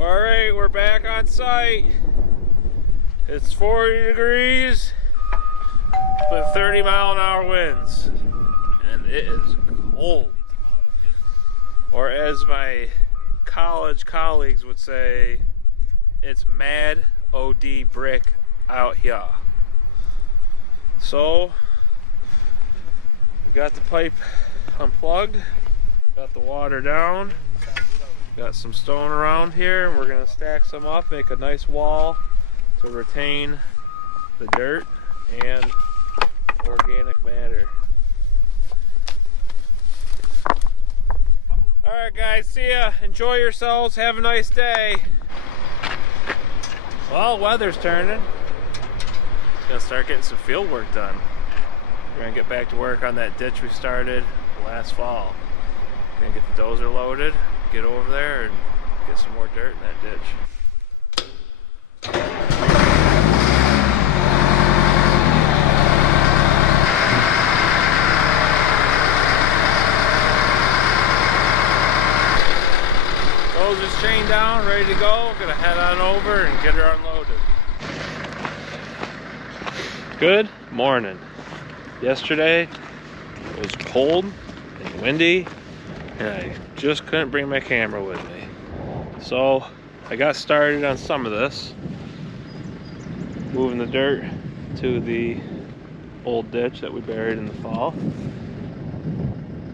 Alright, we're back on site. It's 40 degrees with 30-mile-an-hour winds. And it is cold. Or as my college colleagues would say, it's mad OD brick out here. So, we got the pipe unplugged, got the water down. Got some stone around here, and we're going to stack some up, make a nice wall to retain the dirt and organic matter. Alright guys, see ya. Enjoy yourselves. Have a nice day. Well, weather's turning. Gonna start getting some field work done. We're gonna get back to work on that ditch we started last fall. Gonna get the dozer loaded, get over there and get some more dirt in that ditch. Dozer's chained down, ready to go. Gonna head on over and get her unloaded. Good morning. Yesterday it was cold and windy, and I just couldn't bring my camera with me. So I got started on some of this, moving the dirt to the old ditch that we buried in the fall.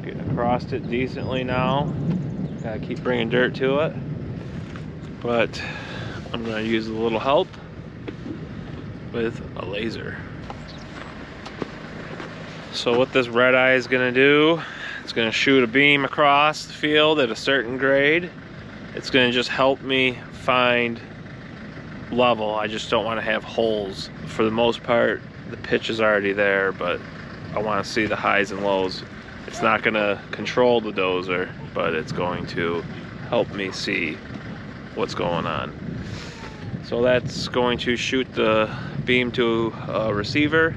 Getting across it decently now. Gotta keep bringing dirt to it, but I'm gonna use a little help with a laser. So what this red eye is gonna do, it's gonna shoot a beam across the field at a certain grade. It's gonna just help me find level. I just don't want to have holes. For the most part, the pitch is already there, but I want to see the highs and lows. It's not gonna control the dozer, but it's going to help me see what's going on. So that's going to shoot the beam to a receiver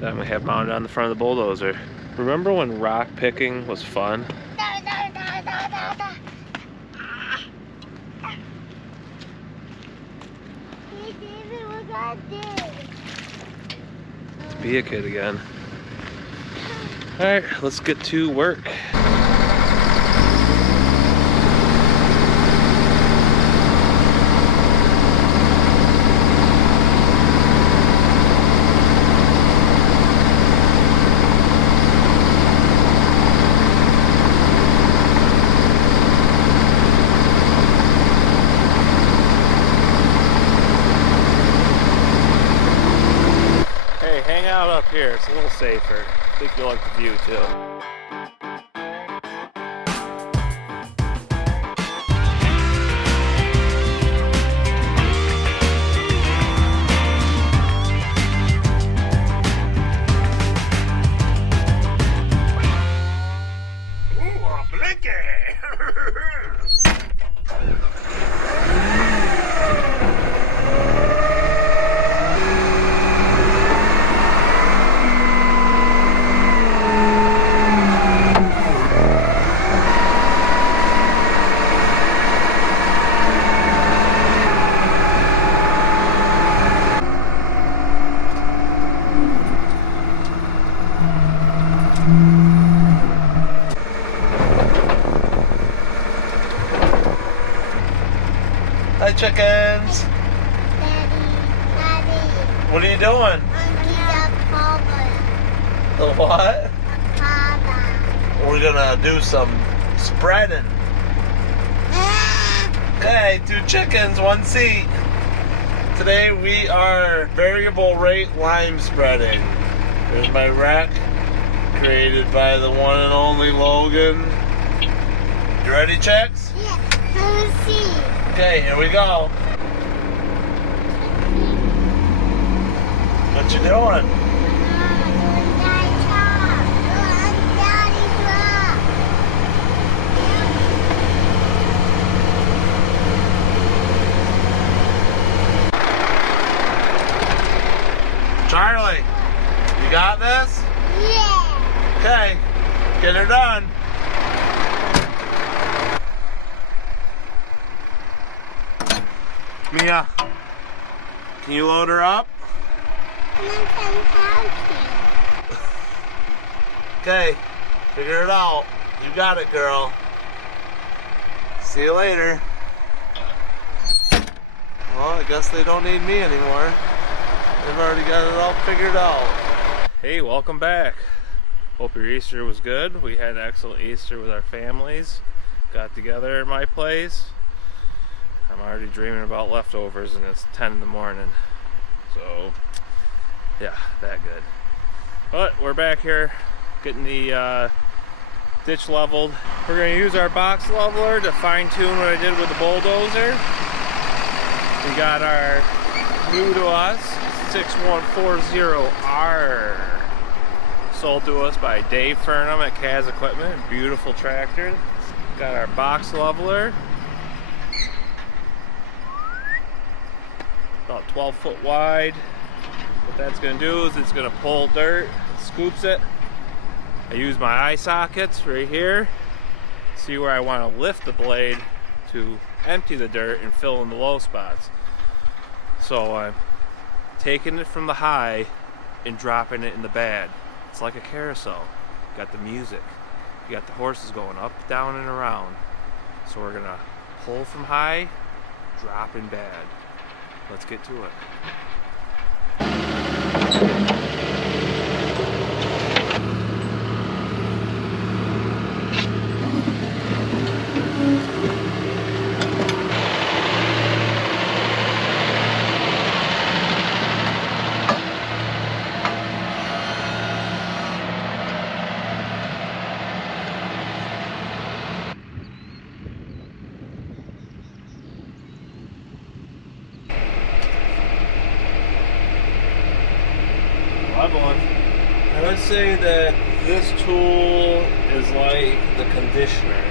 that I'm gonna have mounted on the front of the bulldozer. Remember when rock picking was fun? Let's be a kid again. Alright, let's get to work. Hang out up here, it's a little safer. I think you'll like the view too. Ooh, a blinky! Hi, chickens. Daddy. What are you doing? The what? We're gonna do some spreading. Okay, 2 chickens, 1 seat. Today we are variable rate lime spreading. There's my rack created by the one and only Logan. You ready, chicks? Yeah, let's see. Okay, here we go. What you doing? Charlie, you got this? Yeah. Okay, get her done. Mia, can you load her up? And I can help you. Okay, figure it out. You got it, girl. See you later. Well, I guess they don't need me anymore. They've already got it all figured out. Hey, welcome back. Hope your Easter was good. We had an excellent Easter with our families. Got together at my place. I'm already dreaming about leftovers and it's 10 in the morning. So, yeah, that good. But we're back here getting the ditch leveled. We're going to use our box leveler to fine tune what I did with the bulldozer. We got our new to us 6140R sold to us by Dave Furnham at Kaz Equipment. Beautiful tractor. Got our box leveler, about 12 foot wide. What that's going to do is it's going to pull dirt, scoops it. I use my eye sockets right here. See where I want to lift the blade to empty the dirt and fill in the low spots. So I'm taking it from the high and dropping it in the bad. It's like a carousel. You got the music. You got the horses going up, down, and around. So we're gonna pull from high, drop in bad. Let's get to it. Leveling. I would say that this tool is like the conditioner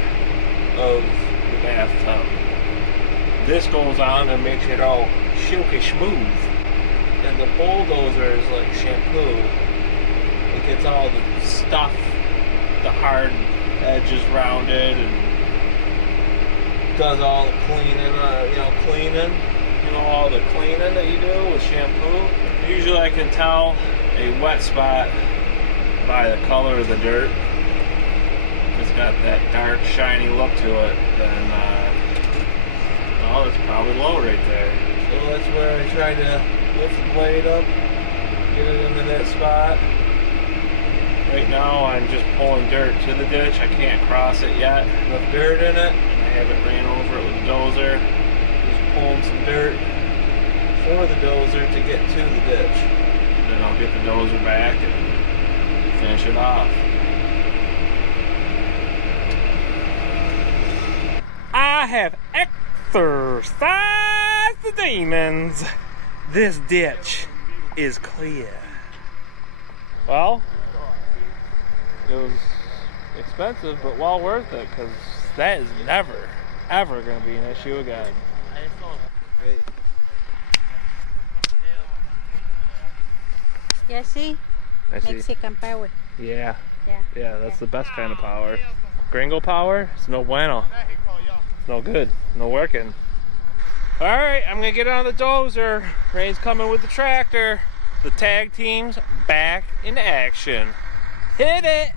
of the bathtub. This goes on and makes it all silky smooth. And the bulldozer is like shampoo. It gets all the stuff, the hard edges rounded, and does all the cleaning, all the cleaning that you do with shampoo. Usually I can tell a wet spot by the color of the dirt. If it's got that dark, shiny look to it, then well, it's probably low right there. So that's where I try to lift the blade up, get it into that spot. Right now I'm just pulling dirt to the ditch. I can't cross it yet. Enough dirt in it. I haven't ran over it with a dozer. Just pulling some dirt for the dozer to get to the ditch. Then I'll get the dozer back and finish it off. I have exorcised the demons. This ditch is clear. Well, it was expensive, but well worth it, because that is never, ever going to be an issue again. Yeah, see? I see. Mexican power. Yeah. Yeah. That's the best kind of power. Gringo power, it's no bueno. It's no good. No working. Alright, I'm gonna get on the dozer. Rain's coming with the tractor. The tag team's back in action. Hit it!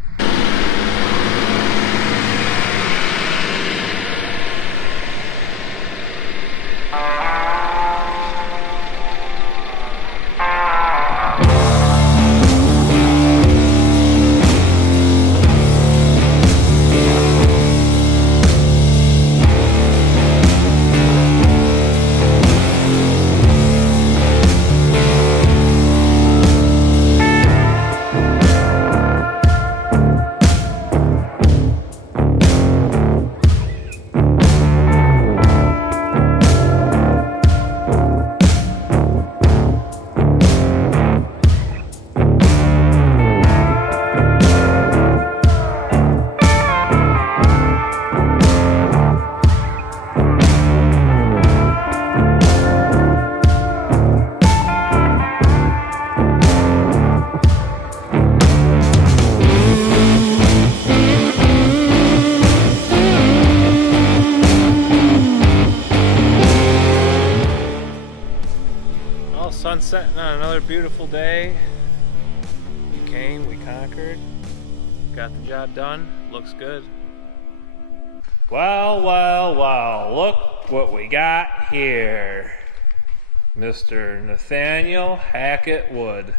sun setting on another beautiful day. We came, we conquered, got the job done, looks good. Well, well, well, look what we got here. Mr. Nathaniel Hackett Wood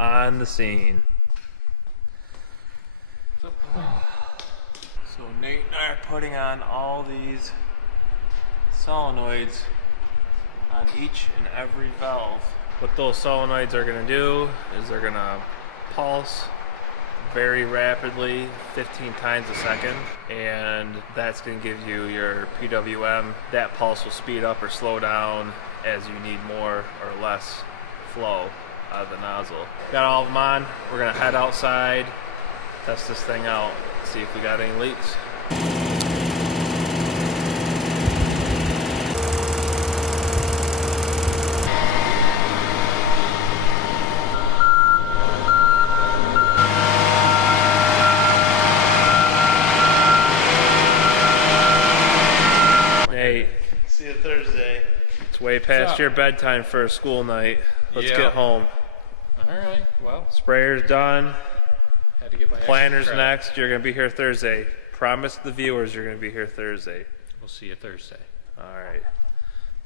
on the scene. So Nate and I are putting on all these solenoids on each and every valve. What those solenoids are going to do is they're going to pulse very rapidly, 15 times a second, and that's going to give you your PWM. That pulse will speed up or slow down as you need more or less flow out of the nozzle. Got all of them on. We're going to head outside, test this thing out, see if we got any leaks. See you Thursday. It's way past your bedtime for a school night. Let's get home. Alright, well. Sprayer's done. Had to get my Planner's next. You're going to be here Thursday. Promise the viewers you're going to be here Thursday. We'll see you Thursday. Alright.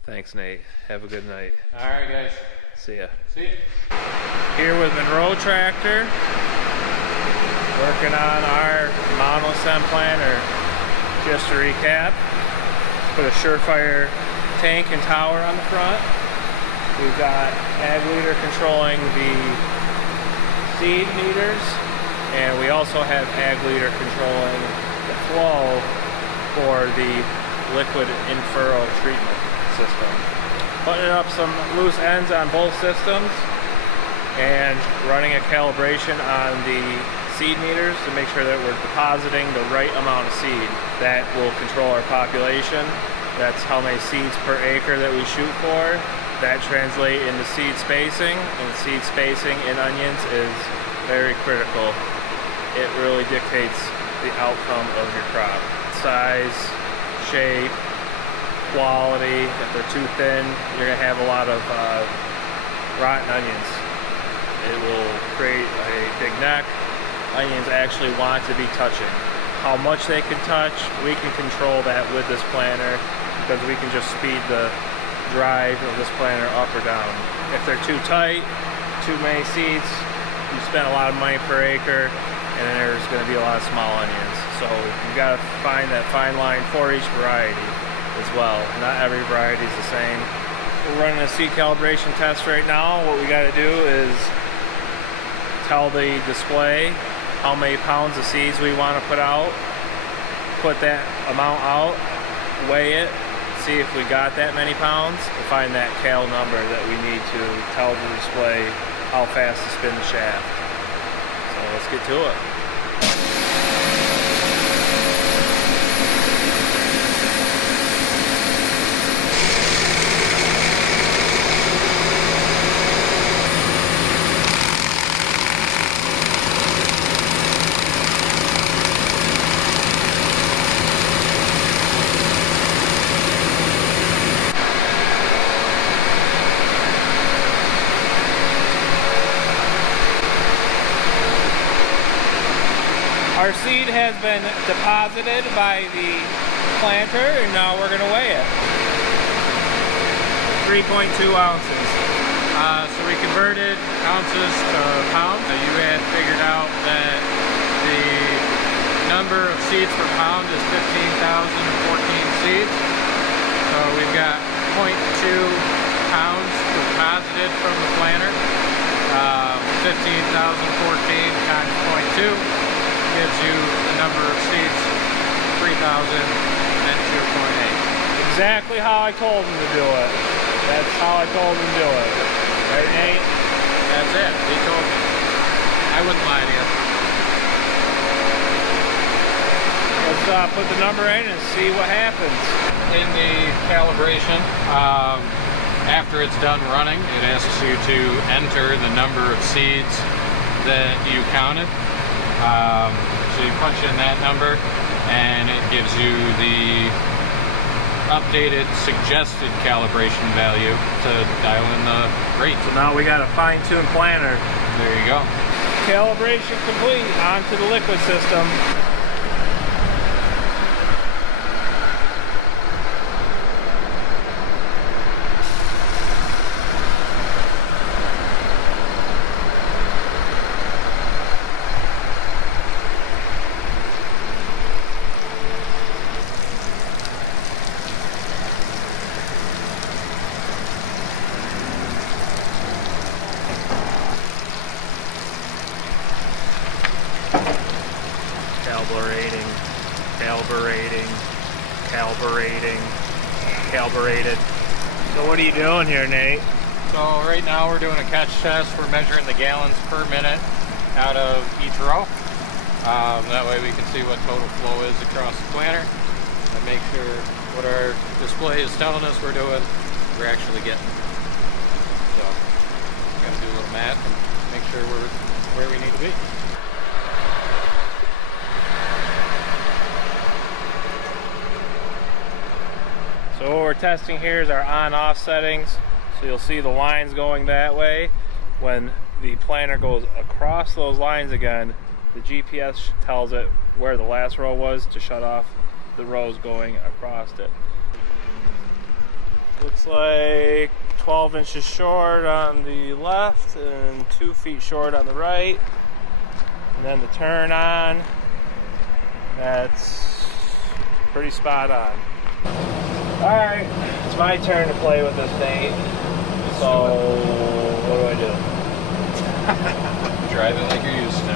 Thanks, Nate. Have a good night. Alright, guys. See ya. See ya. Here with Monroe Tractor. Working on our mono-sem planner. Just to recap. Put a Surefire tank and tower on the front. We've got ag leader controlling the seed meters, and we also have ag leader controlling the flow for the liquid in-furrow treatment system. Putting up some loose ends on both systems and running a calibration on the seed meters to make sure that we're depositing the right amount of seed. That will control our population. That's how many seeds per acre that we shoot for. That translates into seed spacing, and seed spacing in onions is very critical. It really dictates the outcome of your crop. Size, shape, quality. If they're too thin, you're gonna have a lot of rotten onions. It will create a big neck. Onions actually want to be touching. How much they can touch, we can control that with this planner because we can just speed the drive of this planner up or down. If they're too tight, too many seeds, you spend a lot of money per acre, and then there's going to be a lot of small onions. So you've got to find that fine line for each variety as well. Not every variety is the same. We're running a seed calibration test right now. What we got to do is tell the display how many pounds of seeds we want to put out, put that amount out, weigh it, see if we got that many pounds, and find that cal number that we need to tell the display how fast to spin the shaft. So let's get to it. Our seed has been deposited by the planter, and now we're going to weigh it. 3.2 ounces. So we converted ounces to pounds. You had figured out that the number of seeds per pound is 15,014 seeds. So we've got 0.2 pounds deposited from the planter. 15,014 times 0.2 gives you the number of seeds, 3,002.8. Exactly how I told him to do it. That's how I told him to do it. Right, Nate? That's it. He told me. I wouldn't lie to you. Let's put the number in and see what happens. In the calibration, after it's done running, it asks you to enter the number of seeds that you counted. So you punch in that number and it gives you the updated suggested calibration value to dial in the rate. So now we got a fine-tuned planner. There you go. Calibration complete, onto the liquid system. Calibrated. So what are you doing here, Nate? So right now we're doing a catch test. We're measuring the gallons per minute out of each row. That way we can see what total flow is across the planter and make sure what our display is telling us we're doing, we're actually getting. So got to do a little math and make sure we're where we need to be. So what we're testing here is our on-off settings. So you'll see the lines going that way. When the planner goes across those lines again, the GPS tells it where the last row was to shut off the rows going across it. Looks like 12 inches short on the left and 2 feet short on the right. And then the turn on, that's pretty spot on. Alright, it's my turn to play with this Nate. So, what do I do? Drive it like you're used to.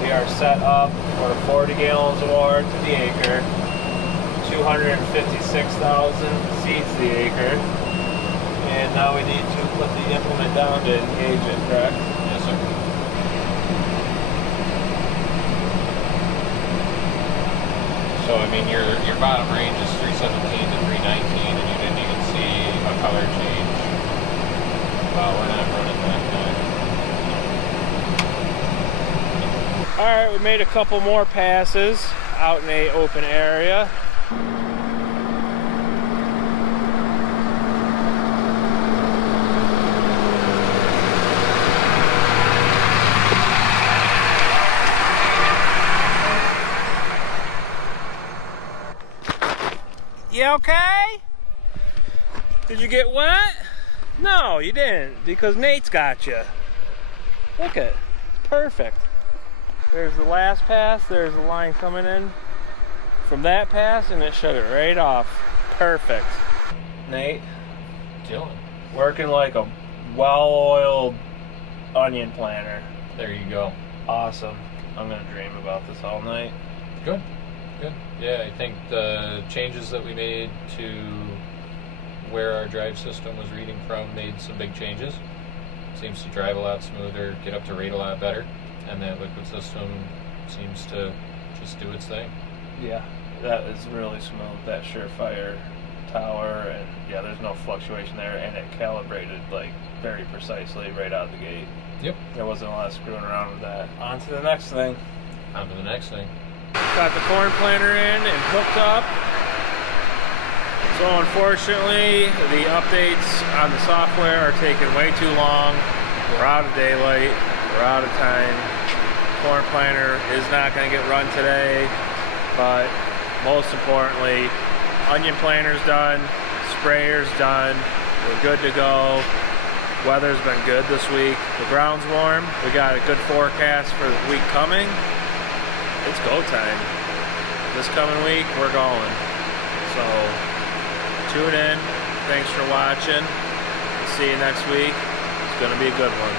We are set up for 40 gallons of water to the acre, 256,000 seeds to the acre, and now we need to put the implement down to engage it, correct? Yes, sir. So, I mean, your bottom range is 317 to 319, and you didn't even see a color change. Well, we're not running that high. Alright, we made a couple more passes out in a open area. You okay? Did you get wet? No, you didn't, because Nate's got you. Look at it. It's perfect. There's the last pass, there's the line coming in from that pass, and it shut it right off. Perfect. Nate, Chilling. working like a well-oiled onion planter. There you go. Awesome. I'm gonna dream about this all night. Good. Good. Yeah, I think the changes that we made to where our drive system was reading from made some big changes. Seems to drive a lot smoother, get up to rate a lot better, and that liquid system seems to just do its thing. Yeah, that is really smooth. That Surefire tower, and yeah, there's no fluctuation there, and it calibrated like very precisely right out the gate. Yep. There wasn't a lot of screwing around with that. On to the next thing. On to the next thing. Got the corn planter in and hooked up. So unfortunately, the updates on the software are taking way too long. We're out of daylight. We're out of time. Corn planter is not going to get run today, but most importantly, onion planter's done, sprayer's done. We're good to go. Weather's been good this week. The ground's warm. We got a good forecast for the week coming. It's go time. This coming week, we're going. So, tune in. Thanks for watching. See you next week. It's going to be a good one.